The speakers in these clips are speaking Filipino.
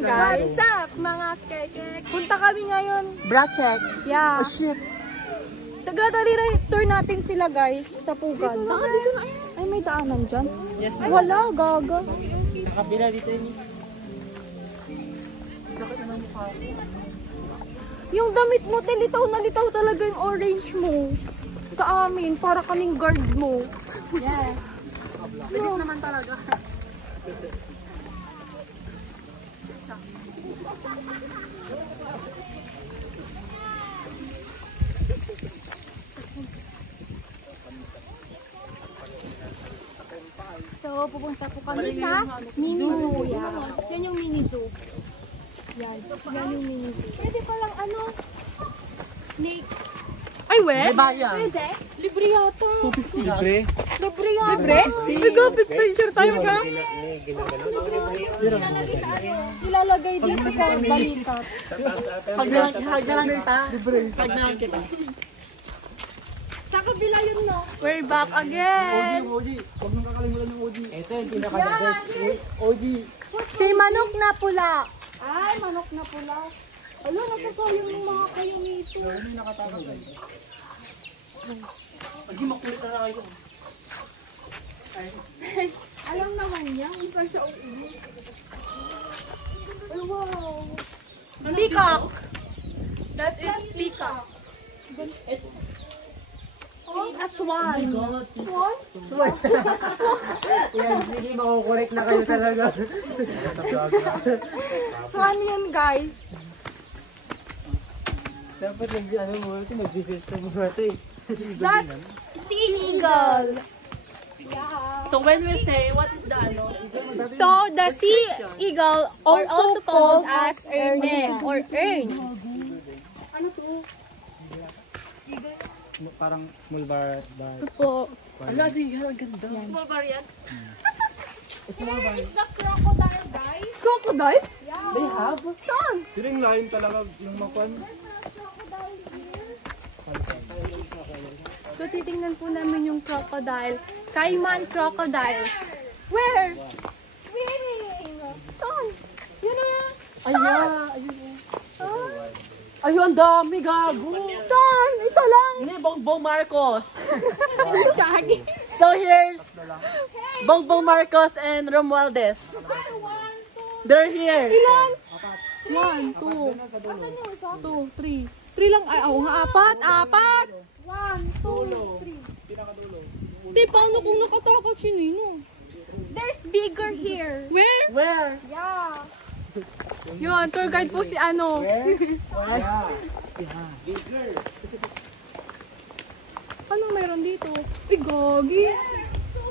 guys. What's up, mga kekek? Punta kami ngayon. Brachek. Yeah. Oh, shit. Taga-tour natin sila, guys, sa Pugan. Dito na. Ay, may daanan dyan? Yes. Ay, wala, gaga. Sa kabila dito yun. Yung damit mo, litaw na litaw talaga yung orange mo. Sa amin, para kaming guard mo. Yes. Legit naman talaga. So, pupunta po kami sa mini zoo. Yan yung mini zoo. Yan yung mini zoo. Pwede palang ano? Snake. Ay, we? Pwede? Libre yata. Libre? Libre yata. Libre? Big picture tayo ka. Ilalagay dito sa balikat. Hag na lang kita. Hag na lang kita. Sa kabila yun, no? We're back again. OG. Huwag mong kakalimutan ng OG. Ito yung pinaka-best. OG. Si manok na pula. Ay, manok na pula. Alo, napasayang yung mga kayo nito. Ano yung nakatago guys? Hindi makulit na kayo. Alam naman niya, kung saan siya uuwi. Ay, wow. Peacock. That is peacock. A swan. Swan? Swan. Yan, sige, makukorek na kayo talaga. Swan yan, guys. Dapat mag-research na muna ito eh. That's sea eagle. So when we say, what is the ano? So, the sea eagle, or also called as erne, or ern. Ano to? Parang small bar. Ito po. Ala, ang ganda. Small bar yan? Where is the crocodile, guys? Crocodile? Yeah. They have? Saan? Sila yung lion talaga, yung mapan. So, titingnan po namin yung crocodile. Cayman crocodile. Where? Swimming! Saan? Yun na yan. Ayun. Ayun, ang dami, gago. Saan? Isa lang. Hindi, Bongbong Marcos. Gagi. So here's Bongbong Marcos and Romualdez. They're here. Ilan? 1, 2. Asan yung isa? 2, 3. 3 lang. Ay, nga, apat. 1, 2, 3. Di, paano kung nakatakot si Nino? There's bigger here. Where? Yeah. Yun, tour guide po si ano. Anong meron dito? Uy, gagi.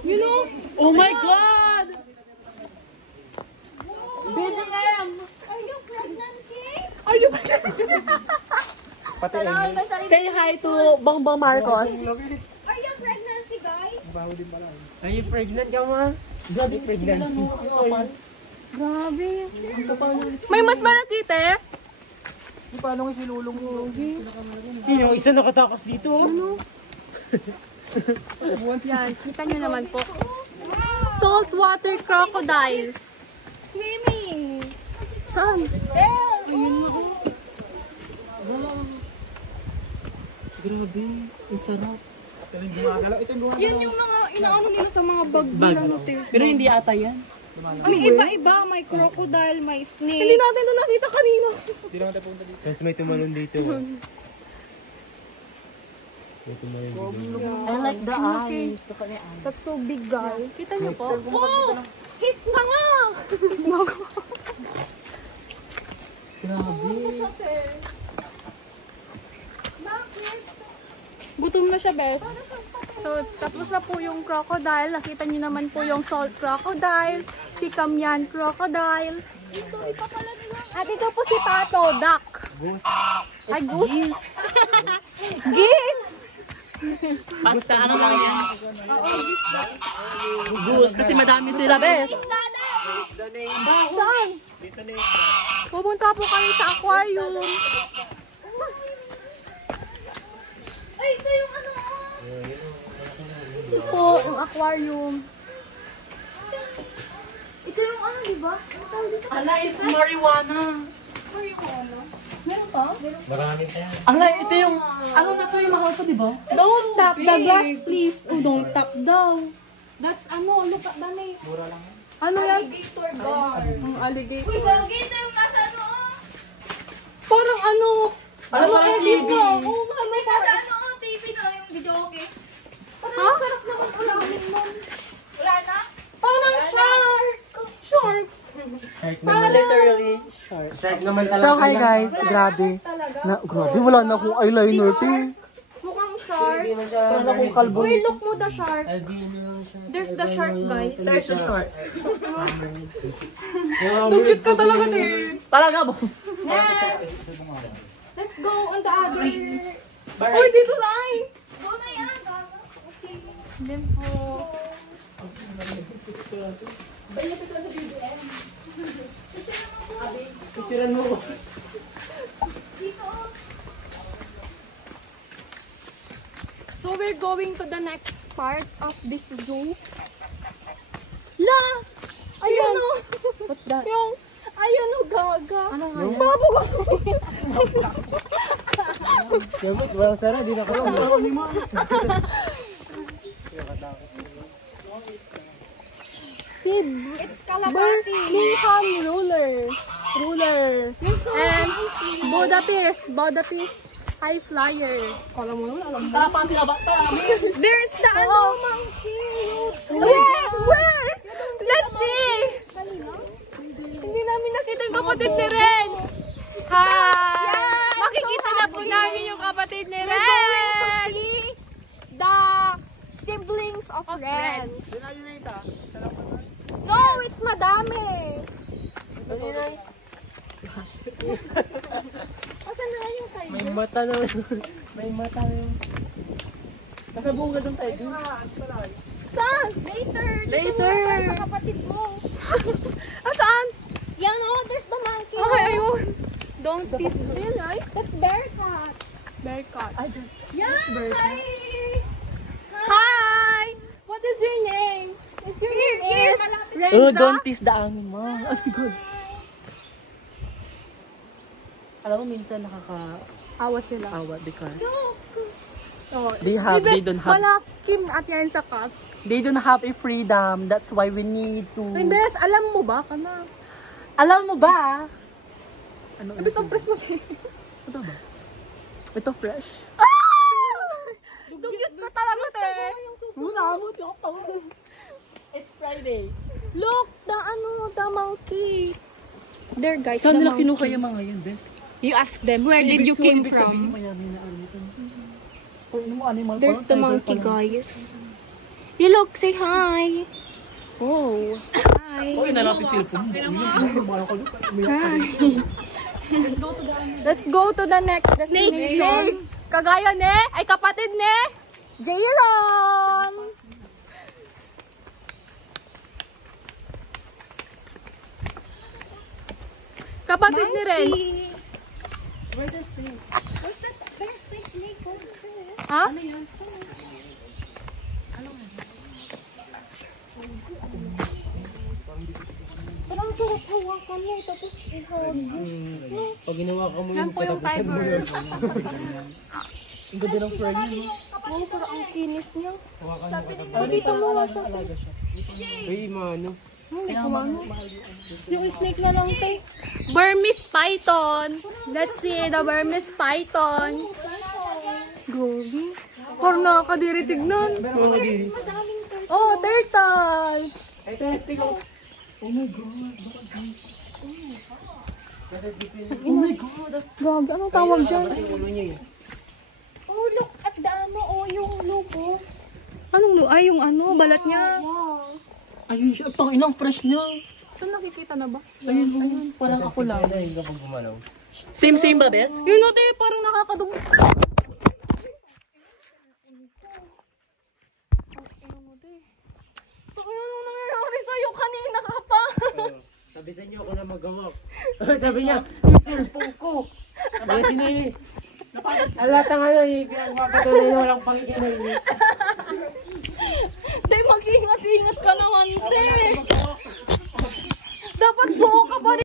You know? Oh my God! BBM! Are you pregnancy? Pati Say hi to Bongbong Marcos. Are you pregnancy, guys? Are you pregnant ka ma? Grabe pregnancy. Grabe. May mas malakit eh. Paano kasi lulong mo? Yung isa nakatakas dito. Ano? Yan, kita nyo naman po. Saltwater crocodile. Swimming. Saan? Ayun nga. Grabe, ang sarap. Yun yung mga inaano nila sa mga bag nila natin. Pero hindi ata yan. May iba-iba, may crocodile, may snake. Hindi natin ito nakita kanina. Hindi naman tayo punta dito. Tapos may tumalon dito. May tumalon dito. I like the eyes. That's so big, guys. Kita niyo po? Oh! His na nga! His na nga. Grabe. Gutom na siya, best. So, tapos na po yung crocodile. Nakita niyo naman po yung salt crocodile, si Camyan crocodile. At ito po si Pato, duck. Goose. Ay, goose. Geese! Basta ano lang yan. Goose, kasi madami sila, bes. Saan? Pupunta po kami sa aquarium. Ay, ito yung ano. Ito po, yung aquarium. Ito yung ano, di ba? Ano tawag dito? Ala, it's marijuana. Meron pa? Maraming tayo. Ala, ito yung, ano na to yung mahal to, di ba? Don't tap the glass, please. Oh, don't tap daw. That's ano, look at Dani. Mura lang. Ano yan? Alligator bar. Ang alligator. Uy, gagi, ito yung nasa ano, Parang ano, Ano, parang edit TV. mo. Oo nga, may nasa ano, TV na, yung video okay. Ha? Sarap naman ulamin mo. Wala na? Parang shark. Shark. Shark It's naman. literally short. Shark naman talaga. So, hi guys. Grabe. Talaga. Grabe, wala na akong eyeliner, te. Mukhang shark. Hindi na siya. Wala akong kalbo. Uy, look mo the shark. Albino lang siya. There's the shark, guys. There's the short. Dugit ka talaga, te. Talaga ba? Let's go on the other. Uy, dito na ay. Go na yan. Okay. Then po. Picturean mo. So we're going to the next part of this zoo. La! Ayun o! What's that? Yung, ayun o, gaga. Ano nga? Babo ko. Walang sara, di na ko. Si Birmingham ruler. And Budapest high flyer. Kala mo naman, alam mo. Tapang tinabakta namin. There's the monkey. Where? Let's see. Hindi namin nakita yung kapatid ni Ren. Hi! Makikita na po namin yung kapatid ni Ren. We're going to see the siblings of Ren. No, it's madami. Asan na yung tayo? May mata na. May mata na. Nasa bunga doon tayo. Saan? Later. Later. Sa kapatid mo. Saan? Yan oh, there's the monkey. Okay, ayun. Don't tease me, right? That's bear cat. Bear cat. Yeah, hi. Hi. What is your name? Is your name is Renza? Oh, don't tease the animal. Oh my God. Alam mo, minsan nakaka-awa Awa sila. because Oh, they don't have, Malakim at yan sa cat. they don't have a freedom. That's why we need to. Ay, Bes, alam mo ba ka na? Alam mo ba? Ano? Ibig ang press mo. Ito ba? Ito fresh. Dugyot ka talaga, te. Muna mo, It's Friday. Look, the monkey. There, guys, Saan the nila monkey. kinuha yung mga yun, Ben? You ask them, where did you came from? There's the monkey, guys. You look, say hi. Oh, hi. Okay na lang yung cellphone. Hi. Let's go to the next destination. Kagaya ne, ay kapatid ne, Jayron. Kapatid ni Ren. Ha? Parang sarap hawakan mo, tapos ihawag mo. Pag ginawa ka mo Yan yung po yung katapusan mo tiger. yun. Ang ganda ng fur niya. Oo, pero ang kinis niya. Hawakan mo katapusan. Oh, dito mo sa Uy, mano. Hindi ko ano. Yung snake na lang tayo. Burmese python. Let's see the Burmese python. Gogi. Parang nakakadiri tignan. Oh, turtle. Oh my God. Oh my God. Gagi, anong tawag dyan? Ulo niya eh. Oh, look at the ano, oh, yung lupus. Ay, yung ano, balat niya. Ayun siya. Tanginang fresh niya. Ito nakikita na ba? Ayun. Parang ako lang. Kaya na yung kapag gumalaw. Same ba, Bes? Yun o, tayo parang nakakadugo. Ano nangyayari sa'yo? Kanina ka pa. Sabi sa inyo ako na magawak. Sabi niya, yung cellphone ko. Sabi si Noy. Alata nga na eh. Pinagpapatuloy na walang pangikinay. Tay, mag-ingat-ingat ka naman, te. Dapat buo ka pa rin.